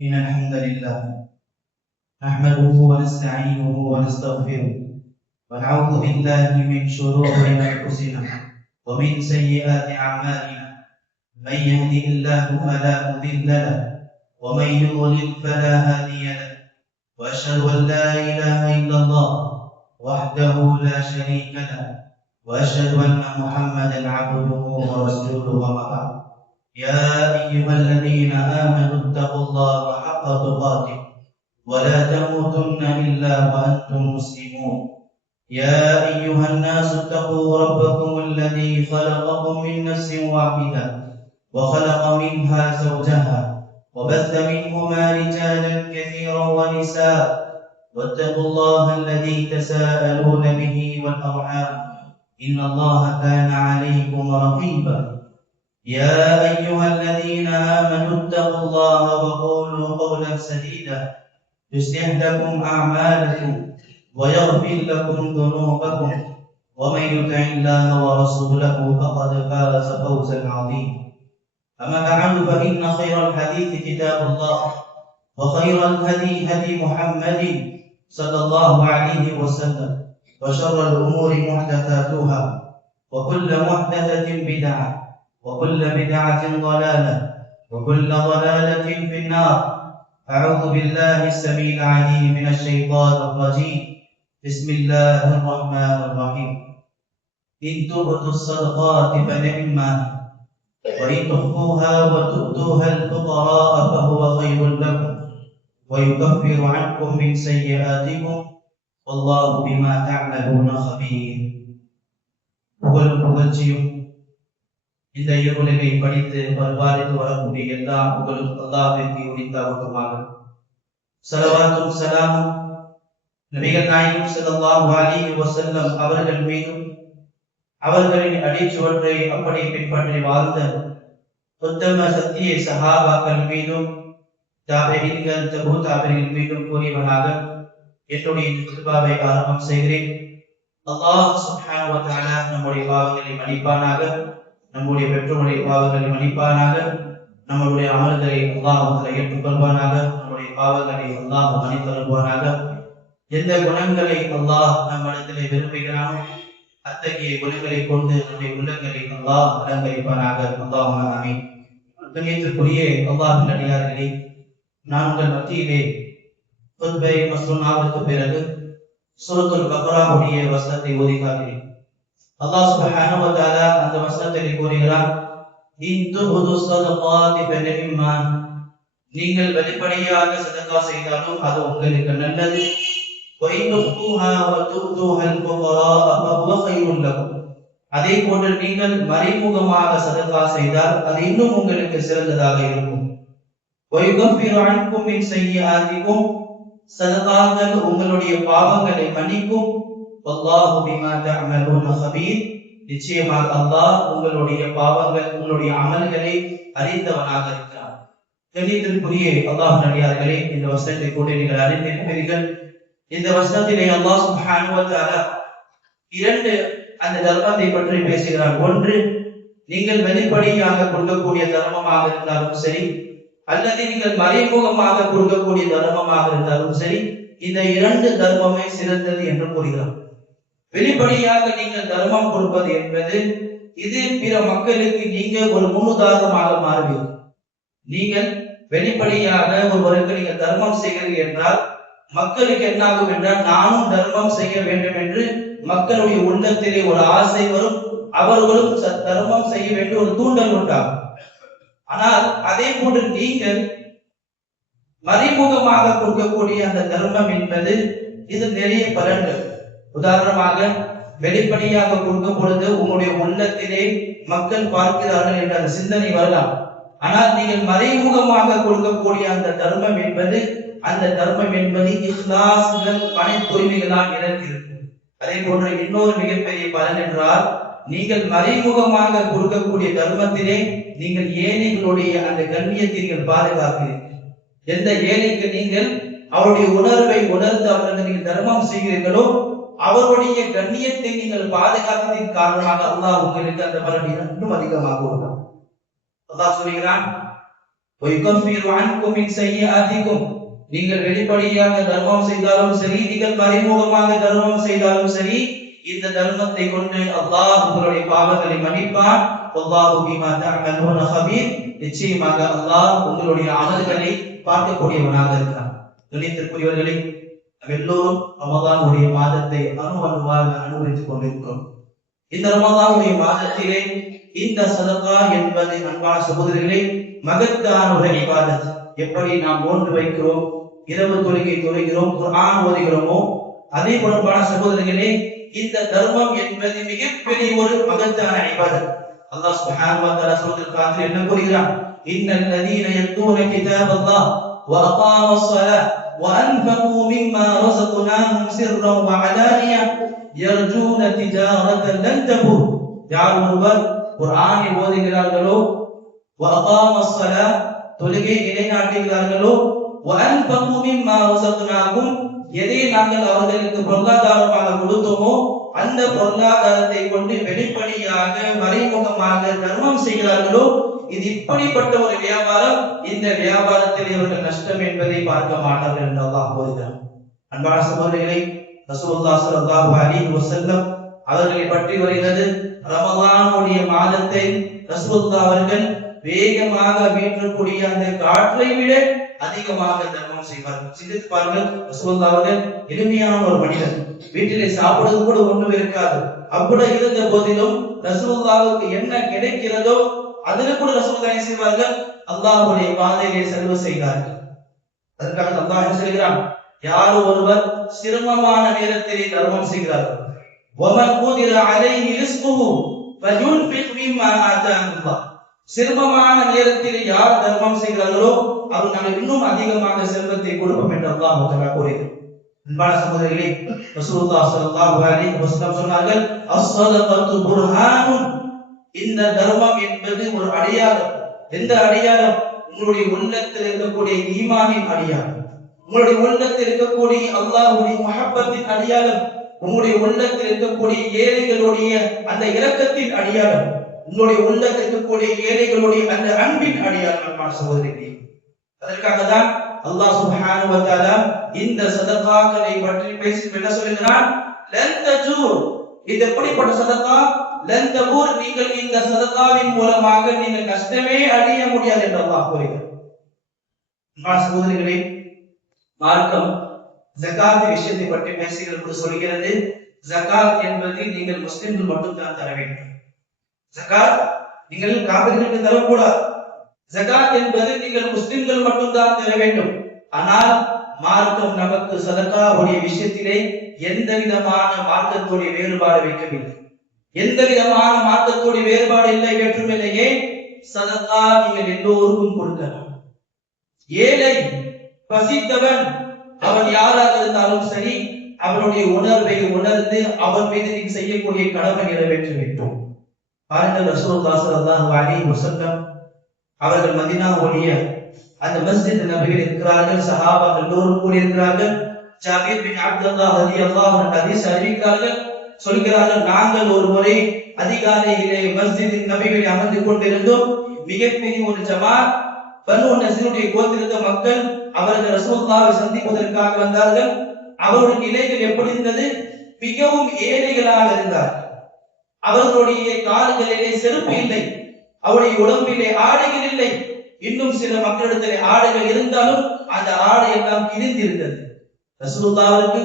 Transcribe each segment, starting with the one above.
إن الحمد لله نحمده ونستعينه ونستغفره ونعوذ بالله من شرور أنفسنا ومن سيئات أعمالنا. من يهده الله فلا مضل له ومن يضلل فلا هادي له، وأشهد أن لا إله إلا الله وحده لا شريك له، وأشهد أن محمدا عبده ورسوله. وما بعد، يا أيها الذين آمنوا اتقوا الله حق تقاته ولا تموتن إلا وأنتم مسلمون. يا أيها الناس اتقوا ربكم الذي خلقكم من نفس واحدة وخلق منها زوجها وبث منهما رجالا كثيرا ونساء، واتقوا الله الذي تساءلون به والأرحام إن الله كان عليكم رقيبا. يا أيها الذين آمنوا اتقوا الله وقولوا قولا سديدا يصلح لكم أعمالكم ويغفر لكم ذنوبكم، ومن يطع الله ورسوله فقد فاز فوزا عظيما. أما بعد، فإن خير الحديث كتاب الله، وخير الهدي هدي محمد صلى الله عليه وسلم، وشر الأمور محدثاتها، وكل محدثة بدعة، وكل بدعة ضلالة، وكل ضلالة في النار. أعوذ بالله السميع العليم من الشيطان الرجيم. بسم الله الرحمن الرحيم. إن تبدوا الصدقات فنعما، وإن تخفوها وتؤتوها الفقراء فهو خير لكم ويكفر عنكم من سيئاتكم والله بما تعملون خبير. புகழும் புகழ்ச்சியும் இந்த இருளை படித்து பரிபாலித்து வரக்கூடிய எல்லா புகழும் அல்லாஹ்விற்கு உரித்தாகுமாக. ஸலவாத்தும் ஸலாமும் நபிகள் நாயகம் ஸல்லல்லாஹு அலைஹி வஸல்லம் அவர்கள் மீதும், அவர்களின் அடிச்சுவற்றை அப்படி பின்பற்றி வாழ்ந்த உத்தம சத்திய சஹாபாக்கள் மீதும், தாபீகள், தபூ தாபீகள் மீதும் கூறியவனாக என்னுடைய குத்பாவை ஆரம்பம் செய்கிறேன். அல்லாஹ் சுப்ஹானஹு வ தஆலா நம்முடைய பாவங்களை மன்னிப்பானாக, நம்முடைய பெற்றோருடைய பாவங்களை மன்னிப்பானாக, நம்முடைய அமல்களை அல்லாஹ் ஏற்றுக்கொள்வானாக, நம்முடைய பாவங்களை அல்லாஹ் மன்னித்தருள்வானாக. எந்த குணங்களை அல்லாஹ் நம்மிடத்திலே விரும்புகிறானோ அத்தகைய குணங்களை கொண்டு நம்முடைய உள்ளங்களை அல்லாஹ் அலங்கரிப்பானாக. அல்லாஹும்ம ஆமீன். கண்ணியத்திற்குரிய அல்லாஹ்வின் அடியார்களே, நான் உங்கள் மத்தியிலே குத்பை மஸ்ரூனாவுக்கு பிறகு சூரத்துல் பக்ராவுடைய வசனத்தை ஓதி காட்டுகிறேன். அல்லாஹ் சுப்ஹானஹு வ தஆலா அந்த வசனத்தை கூறுகிறார், இன் துபது ஸதகாத்தி ஃபனிம்மா, நீங்கள் வெளிப்படையாக சதகா செய்தாலும் அது உங்களுக்கு நல்லது. வ இன் துஃபூஹா வ து'தூஹல் ஃபுகராஅ ஃபஹுவ கைருல் லக்கும், அதே போன்று நீங்கள் மறைமுகமாக சதகா செய்தால் அது இன்னும் உங்களுக்கு சிறந்ததாக இருக்கும். வ யுகஃபிரு அன்கும் மின் ஸய்யிஆத்திக்கும், சதகாக்கள் உங்களுடைய பாவங்களை மன்னிக்கும். வல்லாஹு பிமா தஅமலூன கபீர், நிச்சயமாக அல்லாஹ் உங்களுடைய பாவங்கள், உங்களுடைய அமல்களை அறிந்தவனாக இருக்கிறார். கண்ணியத்திற்குரிய அல்லாஹ்வின் அடியார்களே, இந்த வசனத்தை கூட நீங்கள் அறிந்திருப்பீர்கள். இந்த வசனத்திலே அல்லாஹ் சுப்ஹானஹு வ தஆலா இரண்டு அந்த தர்மத்தை பற்றி பேசுகிறார். ஒன்று, நீங்கள் வெளிப்படையாக கொடுக்கக்கூடிய தர்மமாக இருந்தாலும் சரி, அல்லது நீங்கள் மறைமுகமாக கொடுக்கக்கூடிய தர்மமாக இருந்தாலும் சரி, இந்த இரண்டு தர்மமே சிறந்தது என்று கூறுகிறார். வெளிப்படையாக நீங்கள் தர்மம் கொடுப்பது என்பது இது பிற மக்களுக்கு நீங்க ஒரு முன்னுதாரணமாக மாறுவீர்கள். நீங்கள் வெளிப்படையாக ஒருவருக்கு நீங்கள் தர்மம் செய்கிறீர்கள் என்றால் மக்களுக்கு என்னாகும் என்றால், நானும் தர்மம் செய்ய வேண்டும் என்று மக்களுடைய உள்ளத்திலே ஒரு ஆசை வரும், அவர்களும் தர்மம் செய்ய வேண்டும் ஒரு தூண்டல் உண்டாகும். ஆனால் அதே போன்று நீங்கள் மறைமுகமாக கொடுக்கக்கூடிய அந்த தர்மம் என்பது இது நிறைய பலன்கள். உதாரணமாக, வெளிப்படையாக கொடுக்கும் பொழுது உங்களுடைய உள்ளத்திலே மக்கள் பார்க்கிறார்கள் என்ற அந்த சிந்தனை வரலாம். ஆனால் நீங்கள் மறைமுகமாக கொடுக்கக்கூடிய அந்த தர்மம் என்பது, அந்த தர்மம் என்பது இஹ்லாஸ்கள், மன தூய்மைகளால் நிறைந்திருக்கும். அதே போன்று இன்னொரு மிகப்பெரிய பலன் என்றால், நீங்கள் மறைமுகமாக கொடுக்கக்கூடிய தர்மத்திலே நீங்கள் ஏழைகளுடைய அந்த கண்ணியத்தை நீங்கள் பாதுகாக்கிறீர்கள். எந்த ஏழைக்கு நீங்கள் அவருடைய உணர்வை உணர்ந்து அவர்களுக்கு நீங்கள் தர்மம் செய்கிறீர்களோ அவருடைய கண்ணியத்தை நீங்கள் பாதுகாத்ததின் காரணமாக அல்லாஹ் உங்களுக்கு அந்த பலனை இன்னும் அதிகமாக உள்ளார். அல்லாஹ் சொல்கிறான், وَيُكَفِّرُ عَنْكُمْ مِنْ سَيِّئَاتِكُمْ நீங்கள் வெளிப்படையாக தர்மம் செய்தாலும் சரி, நீங்கள் மறைமுகமாக தர்மம் செய்தாலும் சரி, இந்த தர்மத்தை கொண்டு அல்லாஹ் உங்களுடைய பாவங்களை மன்னிப்பான். வல்லாஹு பிமா தஅமலூன கபீர். நிச்சயமாக அல்லாஹ் உங்களுடைய அமல்களை பார்க்கக்கூடியவனாக இருக்கிறான். கணித்திற்குரியவர்களே, நாம் எல்லோரும் ரமதானுடைய மாதத்தை அணுவாக அனுபவித்துக் கொண்டிருக்கிறோம். இந்த ரமதானுடைய மாதத்திலே இந்த சதகா என்பது அன்பான சகோதரர்களே மகத்தான ஒரு இபாதத். எப்படி நாம் நோன்பு வைக்கிறோம், இரவு தொழுகை தொழுகிறோம், குர்ஆன் ஓதுகிறோமோ, அதே போல சகோதரர்களே இந்த தர்மம் என்பது மிகப்பெரிய ஒரு மகத்தான இபாதத். அல்லாஹ் சுப்ஹானஹு வ தஆலா சூரத்துல் என்ன கூறுகிறான்? இன்னல் லதீன யத்லூன கிதாபல்லாஹ் வ அகாமஸ் ஸலாஹ் வ அன்ஃபகு மிம்மா ரஸக்னாஹும் சிர்ரன் வ அலானியா யர்ஜூன திஜாரத்தன் லன் தபூர். யார் ஒருவர் குர்ஆனை ஓதுகிறார்களோ, வ அகாமஸ் ஸலாஹ் தொழுகை நிலைநாட்டுகிறார்களோ, வ அன்ஃபகு மிம்மா ரஸக்னாஹும் எதை நாங்கள் அவர்களுக்கு பொருளாதாரமாக கொடுத்தோமோ அந்த பொருளாதாரத்தை கொண்டு வெளிப்படையாக மறைமுகமாக தர்மம் செய்கிறார்களோ, இது இப்படிப்பட்ட ஒரு வியாபாரம். இந்த வியாபாரத்தில் இவர்கள் நஷ்டம் என்பதை பார்க்க மாட்டார்கள் என்று அல்லாஹ் கூறுகிறார். அன்பான சகோதரர்களே, ரசூலுல்லாஹ் ஸல்லல்லாஹு அலைஹி வஸல்லம் அவர்களை பற்றி வருகிறது, ரமலானுடைய மாதத்தை ரசூலுல்லாஹ் அவர்கள் வேகமாக வீற்றக்கூடிய அந்த காற்றை விட அதிகமாக தர்மம் செய்வார்கள். சிந்தித்து பாருங்கள், ரசூலுல்லாஹ் அவர்கள் எளிமையான ஒரு மனிதர், வீட்டிலே சாப்பிடுவது கூட ஒன்றும் இருக்காது. அப்படி இருந்த போதிலும் ரசூலுல்லாஹ்வுக்கு என்ன கிடைக்கிறதோ அதில் கூட ரசூலுல்லாஹ் என்ன செய்வார்கள்? அல்லாஹ்வுடைய பாதையிலே செலவு செய்தார்கள். அதற்காக அல்லாஹ் என்ன சொல்கிறான்? யார் ஒருவர் சிரமமான நேரத்திலே தர்மம் செய்கிறார்கள், வமன் குதிர அலைஹி ரிஸ்குஹு ஃபயுன்ஃபிக் மிம்மா ஆதாஹுல்லாஹ். சிரமமான நேரத்தில் யார் தர்மம் செய்கிறார்களோ அவர் நாங்கள் இன்னும் அதிகமாக செல்வத்தை கொடுப்போம் என்று அல்லாஹ் தஆலா கூறுகிறார். அன்பான சகோதரர்களே, ரசூலுல்லாஹ் ஸல்லல்லாஹு அலைஹி வஸல்லம் சொன்னார்கள், அஸ்-ஸதகத்து புர்ஹானுன். இந்த தர்மம் என்பது ஒரு அடையாளம். எந்த அடையாளம்? உங்களுடைய உள்ளத்தில் இருக்கக்கூடிய ஈமானின் அடையாளம், உங்களுடைய உள்ளத்தில் இருக்கக்கூடிய அல்லாஹ்வுடைய முஹப்பத்தின் அடையாளம், உங்களுடைய உள்ளத்தில் இருக்கக்கூடிய ஏழைகளுடைய அந்த இரக்கத்தின் அடையாளம், உங்களுடைய உள்ளத்தில் இருக்கக்கூடிய ஏழைகளுடைய அந்த அன்பின் அடையாளம். அன்பான சகோதரர்களே, அதற்காக தான் அல்லாஹ் சுப்ஹானஹு வ தஆலா இந்த சதகாக்களை பற்றி பேசி என்ன சொல்கிறான்? லன் தஜூர். இது எப்படிப்பட்ட சதகா? லன் தபூர். நீங்கள் இந்த சதகாவின் மூலமாக நீங்கள் கஷ்டமே அடைய முடியாது என்று அல்லாஹ் கூறுகிறார். அன்பான சகோதரர்களே, மார்க்கம் ஜகாத் விஷயத்தை பற்றி பேசுகிறது சொல்கிறது, ஜகாத் என்பது நீங்கள் முஸ்லிம்கள் மட்டும் தான் தர வேண்டும். ஜகாத் நீங்கள் காபிர்களுக்கு தரக்கூடாது. ஜகாத் என்பது நீங்கள் முஸ்லிம்கள் மட்டும்தான் தர வேண்டும். ஆனால் மார்க்கம் நமக்கு சதகாவுடைய விஷயத்திலே எந்த விதமான மார்க்கத்துடைய வேறுபாடு வைக்கவில்லை. எந்த விதமான மார்க்கத்துடைய வேறுபாடு இல்லை, வேற்றுமில்லையே. சதகா நீங்கள் எல்லோருக்கும் கொடுக்கலாம். ஏழை பசித்தவன் அவன் யாராக இருந்தாலும் சரி, அவனுடைய உணர்வை உணர்ந்து அவன் மீது நீ செய்யக்கூடிய கடமை நிறைவேற்ற வேண்டும். பாருங்கள், ரசூலுல்லாஹ் ஸல்லல்லாஹு அலைஹி வஸல்லம் அவர்கள் மதீனாவுடைய அந்த மஸ்ஜித் நபவியில் இருக்கிறார்கள். சஹாபாக்கள் எல்லோரும் கூட இருக்கிறார்கள். ஜாபீர் பின் அப்துல்லாஹ் ரலியல்லாஹு அன்ஹு ஹதீஸ் அறிவிக்கிறார்கள், சொல்கிறார்கள், நாங்கள் ஒரு முறை அதிகாலையிலே மஸ்ஜித் நபவியில் அமர்ந்து கொண்டிருந்தோம். மிகப்பெரிய ஒரு ஜமாத் பனு நஸீருடைய கோத்திரத்த மக்கள் அவர்கள் ரசூலுல்லாஹை சந்திப்பதற்காக வந்தார்கள். அவருடைய நிலைகள் எப்படி இருந்தது? மிகவும் ஏழைகளாக இருந்தார்கள். அவர்களுடைய கால்களிலே செருப்பு இல்லை, அவருடைய உடம்பிலே ஆடைகள் இல்லை. இன்னும் சில மக்களிடத்திலே ஆடைகள் இருந்தாலும் அந்த ஆடை எல்லாம் கிழிந்திருந்தது. ரசூலுல்லாஹ்வுக்கு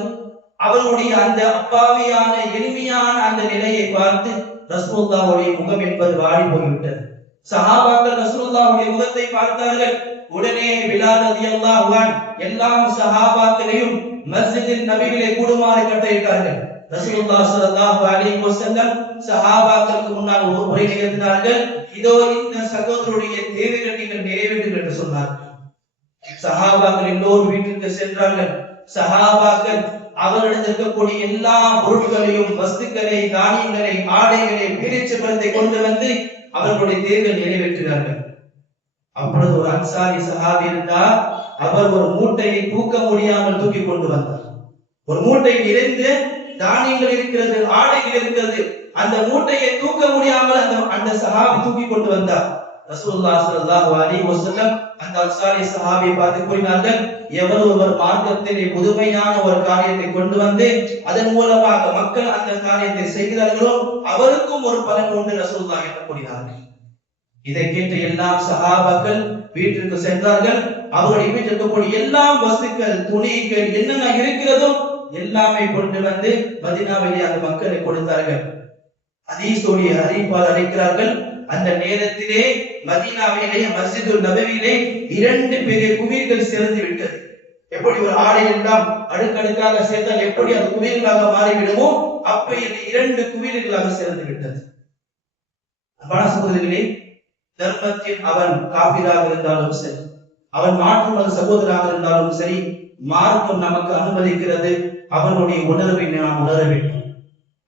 அவர்களுடைய அந்த அப்பாவியான எளிமையான அந்த நிலையை பார்த்து ரசூலுல்லாஹ்வுடைய முகம் என்பது வாடி போய்விட்டது. சஹாபாக்கள் ரசூலுல்லாஹ்வுடைய முகத்தை பார்த்தார்கள். உடனே பிலால் ரலியல்லாஹு அன்ஹு எல்லா சஹாபாக்களையும் மஸ்ஜிதில் நபியிலே கூடுமாறு கட்டளையிட்டார்கள். ரசூலுல்லாஹ் ஸல்லல்லாஹு அலைஹி வஸல்லம் சஹாபாக்களுக்கு முன்னால் ஒரு உரை நிகழ்த்தினார்கள். இதோ இந்த சகோதரருடைய தேவைகளை நீங்கள் நிறைவேற்றுங்கள் என்று சொன்னார்கள். சஹாபாக்கள் எல்லோரும் வீட்டிற்கு சென்றார்கள். சஹாபாக்கள் அவர்களிடம் இருக்கக்கூடிய எல்லா பொருட்களையும், வஸ்துக்களை, தானியங்களை, ஆடைகளை, பேரிச்சம்பழத்தை கொண்டு வந்து அவர்களுடைய தேவையை நிறைவேற்றினார்கள். அப்பொழுது ஒரு அன்சாரி சஹாபி இருந்தார். அவர் ஒரு மூட்டையை தூக்க முடியாமல் தூக்கி கொண்டு வந்தார். ஒரு மூட்டை நிறைந்து தானியங்கள் இருக்கிறது, ஆடைகள் இருக்கிறது. அந்த மூட்டையை தூக்க முடியாமல் அந்த சஹாபி தூக்கி கொண்டு வந்தார். ரசூலுல்லாஹி ஸல்லல்லாஹு அலைஹி வஸல்லம் அந்த அன்சாரி சஹாபியை பார்த்து கூறினார்கள், எவரோ ஒரு மார்க்கத்திலே புதுமையான ஒரு காரியத்தை கொண்டு வந்து அதன் மூலமாக மக்கள் அந்த காரியத்தை செய்கிறார்களோ அவருக்கும் ஒரு பலன் உண்டு ரசூலுல்லாஹி என்று கூறினார்கள். இதை கேட்டு எல்லா சஹாபாக்கள் வீட்டிற்கு சென்றார்கள். அவருடைய வீட்டில் இருக்கக்கூடிய எல்லா வஸ்துக்கள், துணிகள் என்னென்ன இருக்கிறதோ எல்லாமே கொண்டு வந்து மதீனாவிலே அந்த மக்களை கொடுத்தார்கள். ஹதீஸுடைய அறிவிப்பாளர் அழைக்கிறார்கள், அந்த நேரத்திலே மதீனாவிலே மஸ்ஜிதுல் நபவியிலே 2 பெரிய குவியல்கள் சேர்ந்து விட்டது. எப்படி ஒரு ஆடை எல்லாம் அடுக்கடுக்காக சேர்ந்தால் எப்படி அது குவியல்களாக மாறிவிடுமோ அப்படி 2 குவியல்களாக சேர்ந்து விட்டது. அன்பான சகோதரர்களே, தர்மத்தில் அவன் காபிராக இருந்தாலும் சரி, அவன் மாற்று மத சகோதரராக இருந்தாலும் சரி, மார்க்கம் நமக்கு அனுமதிக்கிறது அவனுடைய உணர்வை நாம் உணர வேண்டும்.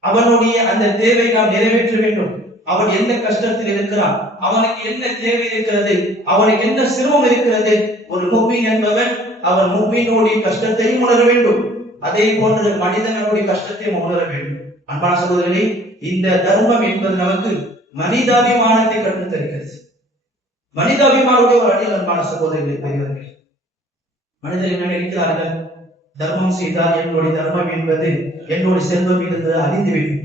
அவனுடைய அந்த தேவை நாம் நிறைவேற்ற வேண்டும். அவன் என்ன கஷ்டத்தில் இருக்கிறான், அவனுக்கு என்ன தேவை இருக்கிறது, அவனுக்கு என்ன சிரமம் இருக்கிறது. ஒரு முஃமின் என்பவன் அவன் முஃமினுடைய கஷ்டத்தையும் உணர வேண்டும். அதே போன்று மனிதனுடைய கஷ்டத்தையும் உணர வேண்டும். அன்பான சகோதரர்களே, இந்த தர்மம் என்பது நமக்கு மனிதாபிமானத்தை கற்றுத் தருகிறது. மனிதாபிமானுடைய ஒரு அடியில் அன்பான சகோதரர்களே, பெரியவர்கள், மனிதர்கள் என்ன நினைக்கிறார்கள், தர்மம் செய்தால் என்னுடைய தர்மம் என்பது என்னுடைய செல்வம் என்பது அழிந்துவிடும்.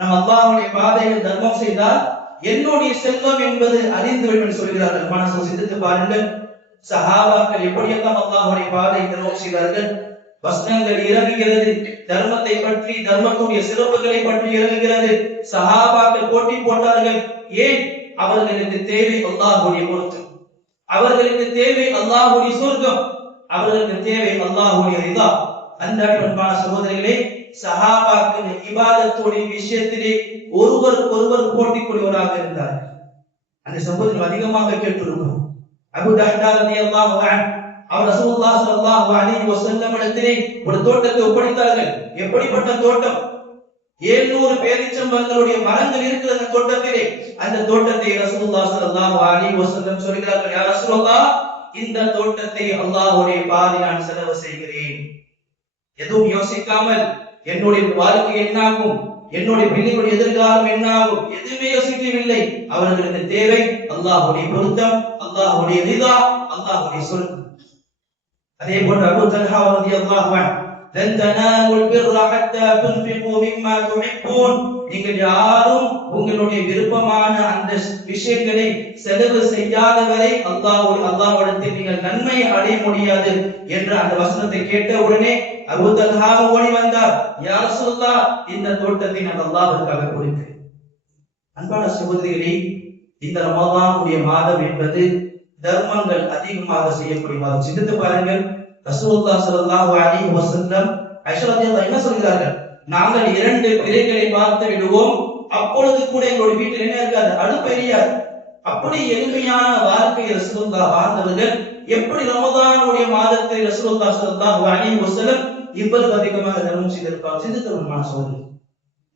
நம் அல்லாஹ்வுடைய பாதையில் தர்மம் செய்தால் என்னுடைய செல்வம் என்பது அழிந்துவிடும் என்று சொல்கிறார்கள். மனசு சிந்தித்து பாருங்கள், சஹாபாக்கள் எப்படியெல்லாம் அல்லாஹ்வுடைய பாதையில் தர்மம் செய்தார்கள். வசனங்கள் இறங்குகிறது, தர்மத்தை பற்றி, தர்மத்துடைய சிறப்புகளை பற்றி இறங்குகிறது. சஹாபாக்கள் போட்டி போட்டார்கள். ஏன்? அவர்களுக்கு தேவை அல்லாஹ்வுடைய பொருத்தம், அவர்களுக்கு தேவை அல்லாஹ்வுடைய சொர்க்கம், அவர்களுக்கு தேவை அல்லாஹ்வுடைய ரிதா. அந்த அன்பான சகோதரர்களே, சஹாபாக்கள் இபாதத்துடைய விஷயத்திலே ஒருவருக்கொருவர் போட்டிக்குரியவராக இருந்தார்கள். அந்த சம்பவத்தில் அதிகமாக கேட்டிருக்கிறோம். அபூ தஹ்தா ரலியல்லாஹு அன்ஹு அவர் ரசூலுல்லாஹி ஸல்லல்லாஹு அலைஹி வஸல்லம் இடத்திலே ஒரு தோட்டத்தை ஒப்படைத்தார்கள். எப்படிப்பட்ட தோட்டம்? 700 பேரீச்சம்பழங்களுடைய மரங்கள் இருக்கிற அந்த தோட்டத்திலே. அந்த தோட்டத்தை ரசூலுல்லாஹி ஸல்லல்லாஹு அலைஹி வஸல்லம் சொல்கிறார்கள், யா ரசூலல்லாஹ், இந்த தோட்டத்தை அல்லாஹ்வுடைய பாதையில் நான் செலவு செய்கிறேன். எதுவும் யோசிக்காமல் என்னுடைய வாழ்க்கை என்னாகும், என்னுடைய பிள்ளைகளுடைய எதிர்காலம் என்னாகும், எதுவுமே யோசிக்கவில்லை. அவர்களுக்கு தேவை அல்லாஹ்வுடைய பொருத்தம், அல்லாஹ்வுடைய ரிதா, அல்லாஹ்வுடைய சொர்க்கம். அதே போன்று அபூ தல்ஹா ரலியல்லாஹு அன்ஹு, லன் தனாலுல் பிர்ர ஹத்தா துன்ஃபிகு மிம்மா துஹிப்பூன், நீங்கள் யாரும் உங்களுடைய விருப்பமான அந்த விஷயங்களை செலவு செய்யாத வரை அல்லாஹ்விடத்தில் நீங்கள் நன்மை அடைய முடியாது என்ற அந்த வசனத்தை கேட்ட உடனே அபூ தல்ஹா ஓடி வந்தார். யா ரசூலுல்லாஹ், இந்த தோட்டத்தை நான் அல்லாஹ்வுக்காக கொடுக்கிறேன். அன்பான சகோதரிகளே, இந்த ரமலானுடைய மாதம் என்பது தர்மங்கள் அதிகமாக செய்யக்கூடிய மாதம். சிந்தித்து பாருங்கள், ரசூலுல்லாஹி ஸல்லல்லாஹு அலைஹி வஸல்லம் ஆயிஷா ரலியல்லாஹு என்ன சொல்கிறார்கள், நாங்கள் 2 பிறைகளை பார்த்து விடுவோம், அப்பொழுது கூட எங்களுடைய வீட்டில் என்ன இருக்காது, அடுப்பு எரியாது. அப்படி எளிமையான வாழ்க்கை ரசூலுல்லாஹ் வாழ்ந்தவர்கள் எப்படி ரமலானுடைய மாதத்தில் ரசூலுல்லாஹி ஸல்லல்லாஹு அலைஹி வஸல்லம் இவ்வளவு அதிகமாக தர்மம் செய்திருப்பார். சிந்தித்து சகோதரர்களே,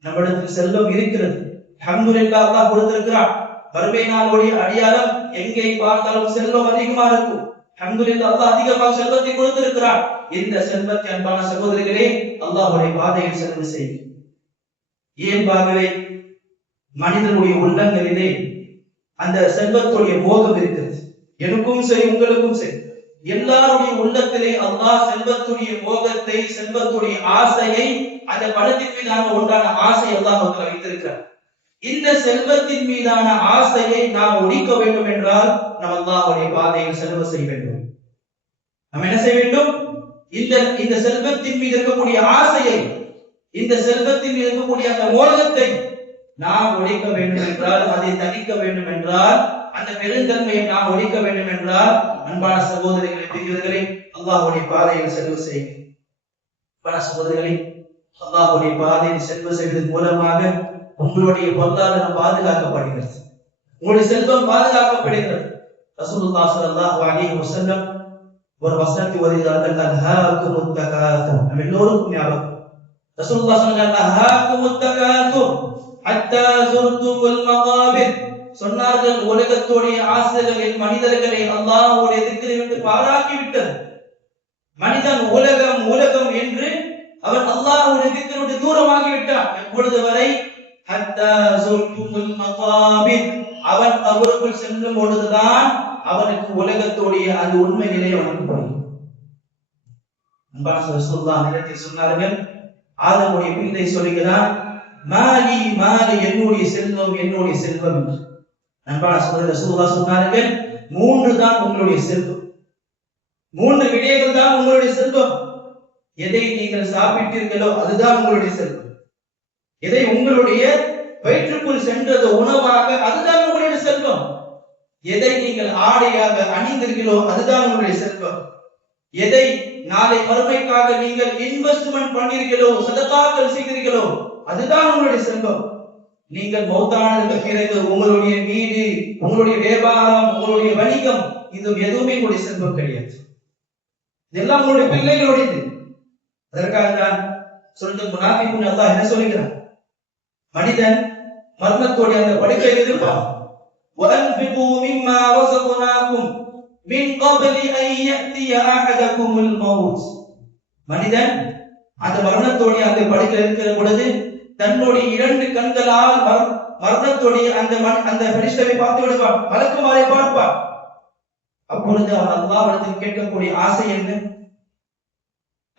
நம்மிடத்தில் செல்வம் இருக்கிறது, அல்ஹம்துலில்லாஹ், அல்லாஹ் கொடுத்திருக்கிறான். வறுமை நாளுடைய அடியாரம் எங்கே பார்த்தாலும் செல்வம் அதிகமா இருக்கும். அல்ஹம்துலில்லாஹ், அல்லாஹ் அதிகமாக செல்வத்தை கொடுத்திருக்கிறான். இந்த செல்வத்தை அன்பான சகோதரர்களே அல்லாஹ்வுடைய பாதையில் செலவு செய்யும். இயல்பாகவே மனிதனுடைய உள்ளங்களிலே அந்த செல்வத்துடைய மோகம் இருக்கிறது. எனக்கும் சரி, உங்களுக்கும் சரி, எல்லாருடைய உள்ளத்திலே அல்லாஹ் செல்வத்துடைய மோகத்தை, செல்வத்துடைய ஆசையை, அந்த பணத்தின் மீதான உண்டான ஆசை அல்லாஹ் வைத்திருக்கிறார். இந்த செல்வத்தின் மீதான ஆசையை நாம் ஒழிக்க வேண்டும் என்றால் நாம் அல்லாஹ்வுடைய பாதையில் செலவு செய்ய வேண்டும். நாம் என்ன செய்ய வேண்டும்? இந்த செல்வத்தின் மீது இருக்கக்கூடிய ஆசையை, இந்த செல்வத்தின் மீது இருக்கக்கூடிய அந்த மோகத்தை நாம் ஒழிக்க வேண்டும் என்றால், அதை தணிக்க வேண்டும் என்றால், அந்த பெருந்தன்மையை நாம் ஒழிக்க வேண்டும் என்றால், அன்பான சகோதரிகளை, பெரியவர்களை, அல்லாஹ்வுடைய பாதையில் செலவு செய்யுங்கள். அன்பான சகோதரிகளை, அல்லாஹ்வுடைய பாதையில் செலவு செய்வதன் மூலமாக உங்களுடைய பொருளாதாரம் பாதுகாக்கப்படுகிறது, உங்களுடைய செல்வம் பாதுகாக்கப்படுகிறது. ரசூலுல்லாஹி ஸல்லல்லாஹு அலைஹி வஸல்லம் ஒரு வசனத்தை ஓதுகிறார்கள், அல்ஹாகுமுத் தகாதுர். நம்ம எல்லோருக்கும் ஞாபகம், ரசூலுல்லாஹி ஸல்லல்லாஹு அல்ஹாகுமுத் தகாதுர் ஹத்தா ஸுர்துமுல் மகாபிர் சொன்னார்கள், உலகத்துடைய ஆசைகளில் மனிதர்களை அல்லாஹ்வுடைய திக்ரை விட்டு பாழாக்கி விட்டது. மனிதன் உலகம் என்று அவன் அல்லாஹ்வுடைய திக்ரை விட்டு தூரமாகி விட்டான். எப்பொழுது வரை? ஹத்தா ஸுர்துமுல் மகாபிர், அவன் அவருக்குள் செல்லும் பொழுதுதான் அவனுக்கு உலகத்துடைய அந்த உண்மை நிலை அவனுக்கு புரியும். நிலத்தில் சொன்னார்கள், ஆதமுடைய பிள்ளை சொல்லுகிறான், மாலி மாலி, என்னுடைய செல்வம் என்னுடைய செல்வம் என்று. அன்பான சகோதரர் சொன்னார்கள், மூன்று தான் உங்களுடைய செல்வம், மூன்று விடயங்கள் தான் உங்களுடைய செல்வம். எதை நீங்கள் சாப்பிட்டீர்களோ அதுதான் உங்களுடைய செல்வம். எதை உங்களுடைய வயிற்றுக்குள் சென்றது உணவாக அதுதான் உங்களுடைய செல்வம். எதை நீங்கள் ஆடையாக அணிந்தீர்களோ அதுதான் உங்களுடைய செல்வம். எதை நாளை மறுமைக்காக நீங்கள் இன்வெஸ்ட்மெண்ட் பண்ணீர்களோ, சதகாக்கள் செய்தீர்களோ அதுதான் உங்களுடைய செல்வம். நீங்கள் மௌத்தானதுக்கு பிறகு உங்களுடைய வீடு, உங்களுடைய வியாபாரம், உங்களுடைய வணிகம், இது எதுவுமே உங்களுடைய செல்வம் கிடையாது. இதெல்லாம் உங்களுடைய பிள்ளைகளுடையது. அதற்காக தான் சொல்லிட்டு முனாஃபிக்குன் அல்லாஹ் என்ன சொல்லுகிறான், மனிதன் மரணத்தோடு அந்த படுக்கையில் இருப்பான். وَأَنْفِقُوا مِمَّا رَزَقْنَاكُمْ مِنْ قَبْلِ أَنْ يَأْتِيَ أَحَدَكُمُ الْمَوْتُ. மனிதன் அந்த மரணத்தோடு அந்த படுக்கையில் இருக்கிற பொழுது தன்னுடைய இரண்டு கண்களால் மரணத்தோடைய அந்த பரிஷ்டவை பார்த்து விடுவான், மலக்குமாரை பார்ப்பான். அப்பொழுது அவன் அல்லாஹ்விடத்தில் கேட்கக்கூடிய ஆசை என்ன?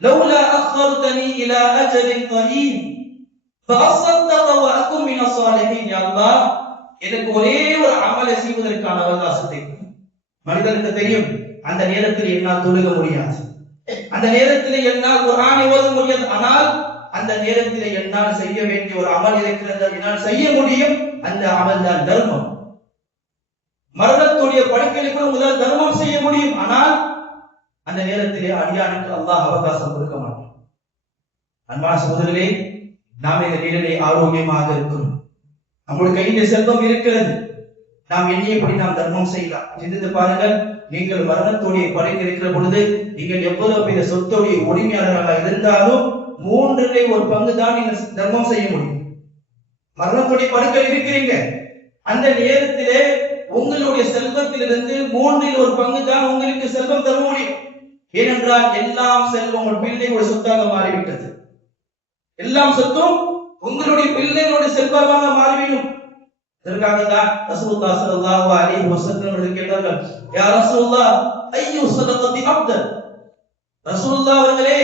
لولا أخرتني إلى أجل قريب فأصدق وأكن من الصالحين. يا الله, எனக்கு ஒரே ஒரு அமலை செய்வதற்கான அவகாசத்தை. மனிதனுக்கு தெரியும், அந்த நேரத்தில் என்னால் தொழுக முடியாது, அந்த நேரத்தில் என்னால் குர்ஆனை ஓத முடியாது, ஆனால் அந்த நேரத்தில் என்னால் செய்ய வேண்டிய ஒரு அமல் இருக்கிறது, என்னால் செய்ய முடியும். அந்த அமல் தான் தர்மம். மரணத்துடைய படுக்கையில் கூட உங்களால் தர்மம் செய்ய முடியும், ஆனால் அந்த நேரத்திலே அடியானுக்கு அல்லாஹ் அவகாசம் கொடுக்க மாட்டான். அன்பான சகோதரர்களே, நாம் இந்த நிலையிலே ஆரோக்கியமாக இருக்கிறோம். நம்முடைய கையிலே செல்வம் இருக்கிறது, நாம் எண்ணியபடி நாம் தர்மம் செய்யலாம். சிந்தித்து பாருங்கள், நீங்கள் மரணத்துடைய படுக்கை இருக்கிற பொழுது நீங்கள் எவ்வளவு பெரிய சொத்துடைய உரிமையாளர்களாக இருந்தாலும் 1/3 தான் நீங்கள் தர்மம் செய்ய முடியும். மரணத்துடைய படுக்கை இருக்கிறீங்க, அந்த நேரத்திலே உங்களுடைய செல்வத்திலிருந்து 1/3 தான் உங்களுக்கு செல்வம் தர முடியும். ஏனென்றால் எல்லாம் செல்வம் உங்கள் பிள்ளைகளுடைய சொத்தாக மாறிவிட்டது. எல்லாம் சொத்தும் உங்களுடைய பிள்ளைகளுடைய செல்வமாக மாறிவிடும். இதற்காக தான் ரசூலுல்லாஹ் ஸல்லல்லாஹு அலைஹி வஸல்லம் அவர்கள் கேட்டார்கள், யா ரசூலுல்லாஹ், ஐயு ஸதகத்தி அஃதல்? ரசூலுல்லாஹ் அவர்களே,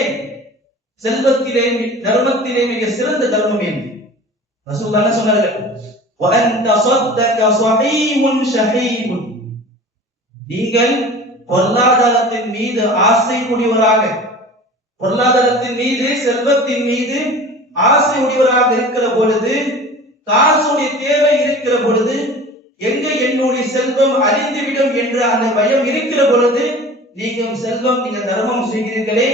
செல்வத்திலே தர்மத்திலே மிக சிறந்த தர்மம் என்ன? ரசூலுல்லாஹ் என்ன சொன்னார்கள்? வ அன்த ஸத்தக ஸஹீஹுன் ஷஹீஹுன். நீங்கள் பொருளாதாரத்தின் மீது ஆசை உடையவராக, பொருளாதாரத்தின் மீது, செல்வத்தின் மீது ஆசை உடையவராக இருக்கிற பொழுது, காசுடைய தேவை இருக்கிற பொழுது, எங்க என்னுடைய செல்வம் அழிந்துவிடும் என்ற அந்த பயம் இருக்கிற பொழுது நீங்கள் செல்வம், நீங்கள் தர்மம் செய்கிறீர்களே,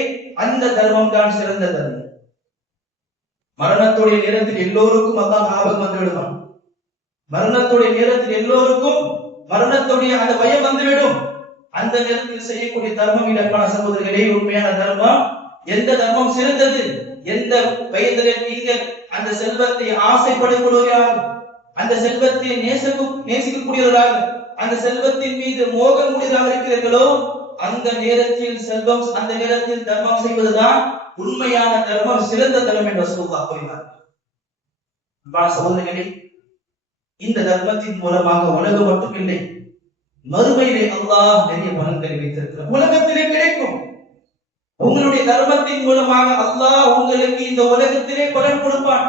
அந்த தர்மம் தான் சிறந்த தர்மம். மரணத்துடைய நேரத்தில் எல்லோருக்கும் அல்லாஹ் ஞாபகம் வந்து விடுவான். மரணத்துடைய நேரத்தில் எல்லோருக்கும் மரணத்துடைய அந்த பயம் வந்துவிடும். அந்த நேரத்தில் செய்யக்கூடிய தர்மம் இலக்கான சகோதரர்களே, உண்மையான தர்மம். எந்த தர்மம் சிறந்தது? எந்த வயதிலே நீங்கள் அந்த செல்வத்தை ஆசைப்படக்கூடியவர்களாக, அந்த செல்வத்தை நேசிக்கக்கூடியவர்களாக, அந்த செல்வத்தின் மீது மோகக்கூடியவர்களாக இருக்கிறீர்களோ, அந்த நேரத்தில் செல்வம், அந்த நேரத்தில் தர்மம் செய்வதுதான் உண்மையான தர்மம், சிறந்த தர்மம் என்று ரசூலுல்லாஹ் கூறினார். சகோதரர்களே, இந்த தர்மத்தின் மூலமாக உலகம் மட்டுமில்லை, மறுமையிலே அல்லாஹ் நிறைய பலன்களை வைத்திருக்கிறார். உலகத்திலே கிடைக்கும். உங்களுடைய தர்மத்தின் மூலமாக அல்லாஹ் உங்களுக்கு இந்த உலகத்திலே பலன் கொடுப்பான்.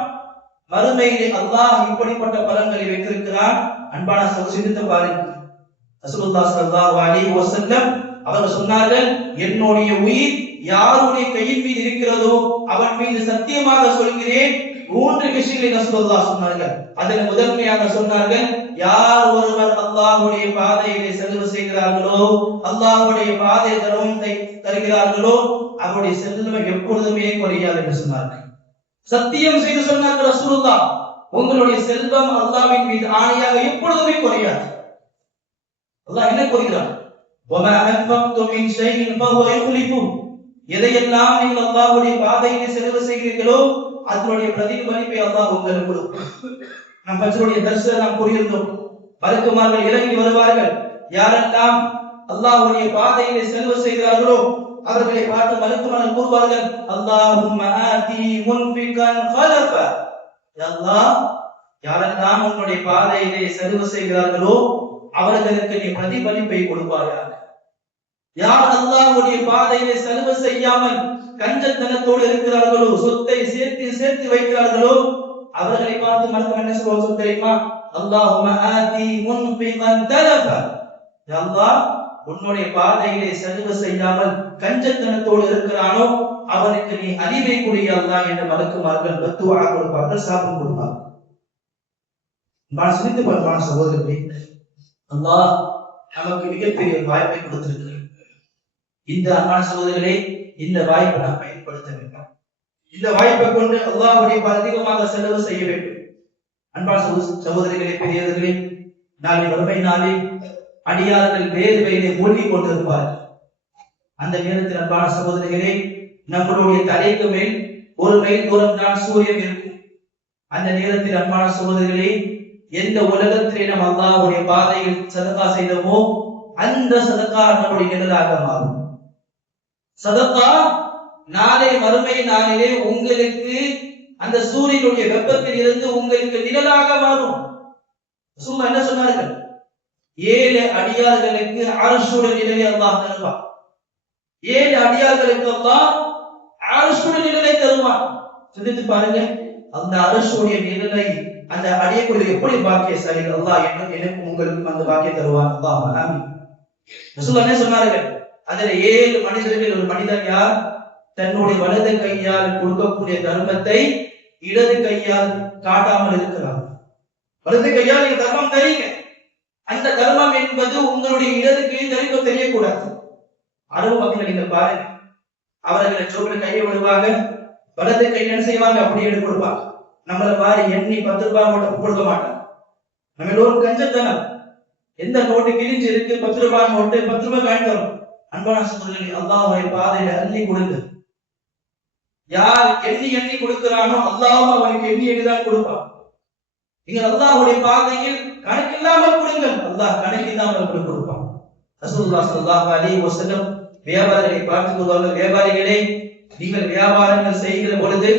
மறுமையிலே அல்லாஹ் இப்படிப்பட்ட பலன்களை வைத்திருக்கிறான். அன்பான சிந்தித்து பாருங்கள். ரசூலுல்லாஹ் ஸல்லல்லாஹு அலைஹி வஸல்லம் அவர்கள் சொன்னார்கள், என்னுடைய உயிர் யாருடைய கையின் மீது இருக்கிறதோ அவன் மீது சத்தியமாக சொல்கிறேன், 3 விஷயங்களை ரசூலுல்லாஹ் சொன்னார்கள். அதில் முதன்மையாக சொன்னார்கள், யார் ஒருவர் அல்லாஹ்வுடைய பாதையிலே செலவு செய்கிறார்களோ, அல்லாஹ்வுடைய பாதை தர்மத்தை தருகிறார்களோ, அவருடைய செல்வம் எப்பொழுதுமே குறையாது என்று சொன்னார்கள். சத்தியம் செய்து சொன்னார்கள் ரசூலுல்லாஹ், உங்களுடைய செல்வம் அல்லாஹ்வின் மீது ஆணையாக எப்பொழுதுமே குறையாது. அல்லாஹ் என்ன கூறுகிறார்? وَمَا أَنفَقْتُم مِّن شَيْءٍ فَهُوَ يُخْلِفُهُ. எதையெல்லாம் நீங்கள் அல்லாஹ்வுடைய பாதையிலே செலவு செய்கிறீர்களோ அதனுடைய பிரதிபலிப்பை அல்லாஹ் உங்களுக்கு கொடுப்பார். நாம் ஃபஜ்ருடைய தர்ஸில் நாம் கூறியிருந்தோம், மலக்குமார்கள் இறங்கி வருவார்கள். யாரெல்லாம் அல்லாஹ்வுடைய பாதையிலே செலவு செய்கிறார்களோ அவர்களை பார்த்து மலக்குமார்கள் கூறுவார்கள், அல்லாஹும்ம ஆதி முன்ஃபிகன் ஃபலஃப. யா அல்லாஹ், யாரெல்லாம் உன்னுடைய பாதையிலே செலவு செய்கிறார்களோ அவர்களுக்கு நீ பிரதிபலிப்பை கொடுப்பாயாக. யார் அல்லாஹ்வுடைய பாதையிலே செலவு செய்யாமல் கஞ்சத்தனத்தோடு இருக்கிறார்களோ, சொத்தை சேர்த்து சேர்த்து வைக்கிறார்களோ, அவர்களை பார்த்து மனது என்ன சொல்லுவோம் தெரியுமா? அல்லாஹும்ம ஆதி முன்ஃபிகன் தலஃப. யா அல்லாஹ், உன்னுடைய பாதையிலே செலவு செய்யாமல் கஞ்சத்தனத்தோடு இருக்கிறானோ அவனுக்கு நீ அழிவை கூடிய அல்லாஹ் என்று மலக்குமார்கள் பத்துவா கொடுப்பார்கள், சாபம் கொடுப்பார்கள். நான் சிரித்து பார்ப்பான சகோதரர்களே, அல்லாஹ் நமக்கு மிகப்பெரிய ஒரு வாய்ப்பை கொடுத்திருக்கிறார். இந்த அன்பான சகோதரர்களே, இந்த வாய்ப்பை நாம் பயன்படுத்த வேண்டும். இந்த வாய்ப்பை கொண்டு அல்லாஹ்வுடைய அதிகமாக செலவு செய்ய வேண்டும். அன்பான சகோதரர்களே, பெரியவர்களே, நாளை வறுமை நாளில் அடியார்கள் வேறு வேலை மூழ்கி கொண்டிருப்பார்கள். அந்த நேரத்தில் அன்பான சகோதரர்களே, நம்மளுடைய தலைக்கு மேல் ஒரு மைல் தூரம் தான் சூரியன் இருக்கும். அந்த நேரத்தில் அன்பான சகோதரர்களே, எந்த உலகத்திலே நாம் அல்லாஹ்வுடைய பாதையில் சதகா செய்தோமோ அந்த சதகா நம்முடைய நிழலாக மாறும். சதகா நாளை மறுமை நாளிலே உங்களுக்கு அந்த சூரியனுடைய வெப்பத்தில் இருந்து உங்களுக்கு நிழலாக மாறும். சும்மா என்ன சொன்னார்கள்? 7 அடியார்களுக்கு அர்ஷுடைய நிழலை அல்லாஹ் தருவான். 7 அடியார்களுக்கு அல்லாஹ் அர்ஷுடைய நிழலை தருவான். சிந்தித்து பாருங்க, அந்த அர்ஷுடைய நிழலை அந்த அடியக்குள்ள எப்படி பாக்கியசாலி அல்லாஹ் எனக்கு உங்களுக்கு அந்த பாக்கியம் தருவான். அல்லாஹ் ஆமீன். ரசூலுல்லாஹ் என்ன சொன்னார்கள்? அதில் 7 மனிதர்கள், ஒரு மனிதர் யார் தன்னுடைய வலது கையால் கொடுக்கக்கூடிய தர்மத்தை இடது கையால் காட்டாமல் இருக்கிறார். வலது கையால் நீங்க தர்மம் தரீங்க, அந்த தர்மம் என்பது உங்களுடைய இடது கையில் தரிக்க தெரியக்கூடாது. அரபு மக்களை நீங்க பாருங்க, அவர்களை ஜோபில் கையை விடுவாங்க, வலது கையில் என்ன செய்வாங்க? அப்படி எடுத்து கொடுப்பாங்க. நம்மளை பாரு எண்ணி 10 ரூபாய் மட்டும் கொடுக்க மாட்டாங்க. நம்ம எல்லோரும் கஞ்சத்தனம். எந்த நோட்டு கிழிஞ்சு இருக்கு, 10 ரூபாய் நோட்டு, 10 ரூபாய் காயின் தரும். அன்பான சகோதரர்களே, அல்லாஹ்வுடைய பாதையில அள்ளி கொடுங்க. யார் எண்ணி எண்ணி கொடுக்கிறானோ அல்லாஹ் அவனுக்கு எண்ணி எண்ணிதான் கொடுப்பான். நீங்க அல்லாஹ்வுடைய பாதையில் கணக்கில்லாமல் கொடுங்கள், அல்லாஹ் கணக்கில்லாமல் உங்களுக்கு கொடுப்பான். ரசூலுல்லாஹ் ஸல்லல்லாஹு அலைஹி வஸல்லம் வியாபாரிகளை பார்த்து கூறுவார்கள், வியாபாரிகளே, நீங்கள் வியாபாரங்கள் செய்கிற பொழுது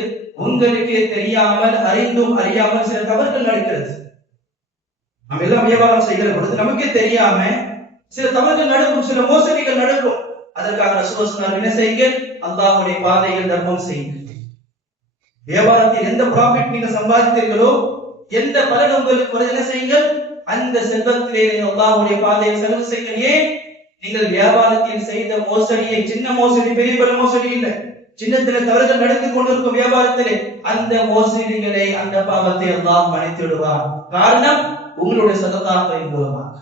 உங்களுக்கு தெரியாமல் அறிந்தும் அறியாமல் சில தவறுகள் நடக்கிறது. நம்ம எல்லாம் வியாபாரம் செய்கிற பொழுது நமக்கே தெரியாம சில தவறுகள் நடக்கும், சில மோசடிகள் நடக்கும். அதற்காக ரசூலுல்லாஹ் சொன்னார், என்ன செய்யுங்கள்? அல்லாஹ்வுடைய பாதையில் தர்மம் செய்யுங்கள். வியாபாரத்தில் எந்த ப்ராஃபிட் நீங்க சம்பாதித்தீர்களோ, எந்த பலன் உங்களுக்கு என்ன செய்யுங்கள்? அந்த செல்வத்திலே அல்லாஹ்வுடைய பாதையில் செலவு செய்யுங்கள். ஏன்? நீங்கள் வியாபாரத்தில் செய்த மோசடியை, சின்ன மோசடி பெரிய பெரிய மோசடி இல்லை, சின்னத்தில தவறுகள் நடந்து கொண்டிருக்கும் வியாபாரத்திலே அந்த மோசடிகளை, அந்த பாவத்தை அல்லாஹ் மன்னித்து விடுவார். காரணம் உங்களுடைய சதகாக்களின் மூலமாக,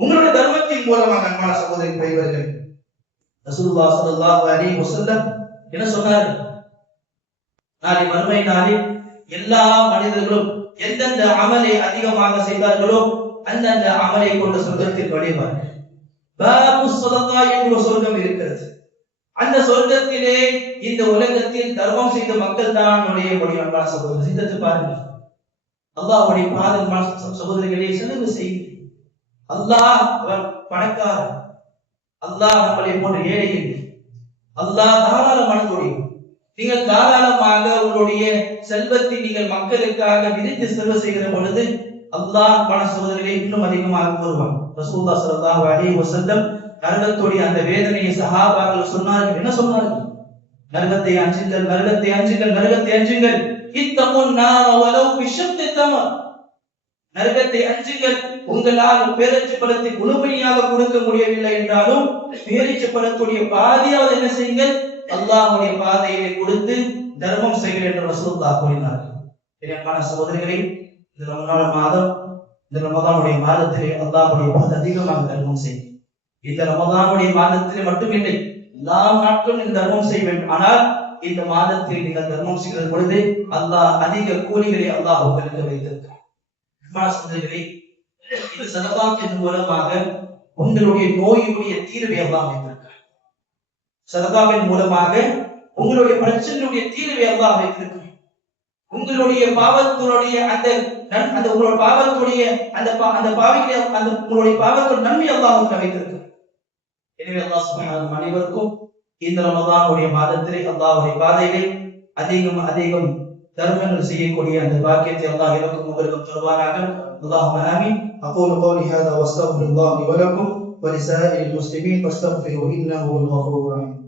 உங்களுடைய தர்மத்தின் மூலமாக. அன்பான சகோதரி பெரியவர்களே, ரசூலுல்லாஹ் ஸல்லல்லாஹு அலைஹி வஸல்லம் என்ன சொன்னார்? நாளை மறுமை நாளில் எல்லா மனிதர்களும் எந்தெந்த அமலை அதிகமாக செய்தார்களோ அந்தந்த அமலை கொண்டு சொர்க்கத்தில் நுழைவார்கள். பாபு ஸதகா என்ற சொர்க்கம் இருக்கிறது. அந்த சொர்க்கத்திலே இந்த உலகத்தில் தர்மம் செய்த மக்கள் தான் நுழைய முடியும். அன்பான சகோதரர்கள், சிந்தித்து பாருங்கள். அல்லாஹ்வுடைய பாதம் சகோதரிகளே, செலவு செய்யுங்கள். அல்லாஹ் பணக்காரன், அல்லாஹ் நம்மளை போன்ற ஏழை இல்லை. அல்லாஹ் தாராள மனதுடையவன். நீங்கள் தாராளமாக உங்களுடைய செல்வத்தை நீங்கள் மக்களுக்காக விரித்து செலவு செய்கிற பொழுது அல்லாஹ் பண சகோதரர்களை இன்னும் அதிகமாக கூறுவான். ரசூலுல்லாஹ் ஸல்லல்லாஹு அலைஹி வஸல்லம் நரகத்துடைய அந்த வேதனையை சஹாபாக்கள் சொன்னார்கள். என்ன சொன்னார்கள்? நரகத்தை அஞ்சுங்கள், நரகத்தை அஞ்சுங்கள், நரகத்தை அஞ்சுங்கள். இத்தமுன் நார வலவ் பிஷத்தி தமர். நரகத்தை அஞ்சுங்கள். உங்களால் பேரீச்சை பழத்தை முழுமையாக கொடுக்க முடியவில்லை என்றாலும் பேரீச்சை பழத்துடைய பாதியாவது என்ன செய்யுங்கள்? அல்லாஹ்வுடைய பாதையை கொடுத்து தர்மம் செய்யுங்கள் என்று ரசூலுல்லாஹ் கூறினார்கள். அன்பான சகோதரிகளே, இந்த ரமலான் மாதம், இந்த ரமலானுடைய மாதத்திலே அல்லாஹ்வுடைய பாதை அதிகமாக தர்மம் செய்யும். இந்த ரமலானுடைய மாதத்திலே மட்டுமில்லை, எல்லா நாட்களும் நீங்கள் தர்மம் செய்ய வேண்டும். ஆனால் இந்த மாதத்தில் நீங்கள் தர்மம் செய்கிற பொழுது அல்லாஹ் அதிக கூலிகளை அல்லாஹ் உங்களுக்கு வைத்திருக்கிறார். சகோதரிகளே, இந்த சதகாத்தின் மூலமாக உங்களுடைய நோயுடைய தீர்வை அல்லாஹ் வைத்திருக்கிறார். சதகாவின் மூலமாக உங்களுடைய பிரச்சனையுடைய தீர்வை அல்லாஹ் வைத்திருக்கிறார். உங்களுடைய பாவத்தினுடைய அந்த உங்களுடைய பாவத்துடைய அந்த பாவிகளை அந்த உங்களுடைய பாவத்தோட நன்மை அல்லாஹ் வைத்திருக்கிறார். எனவே அல்லாஹ் சுப்ஹானஹு அனைவருக்கும் இந்த ரமலானுடைய மாதத்திலே அல்லாஹ்வுடைய பாதையிலே அதிகம் அதிகம் தர்மங்கள் செய்யக்கூடிய அந்த பாக்கியத்தை அல்லாஹ் எனக்கும் உங்களுக்கும் தருவானாக. அல்லாஹும்ம ஆமீன். أقول قولي هذا واستغفر الله لي ولكم ولسائر المسلمين فاستغفروا إنه هو الغفور الرحيم.